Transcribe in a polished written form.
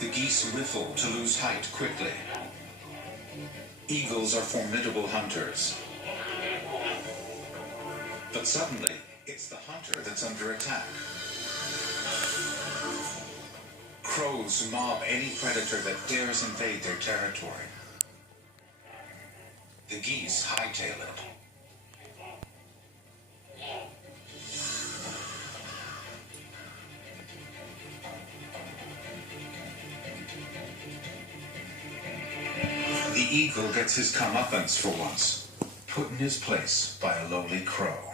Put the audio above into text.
The geese riffle to lose height quickly. Eagles are formidable hunters. But suddenly, it's the hunter that's under attack. Crows mob any predator that dares invade their territory. The geese hightail it. The eagle gets his comeuppance for once, put in his place by a lowly crow.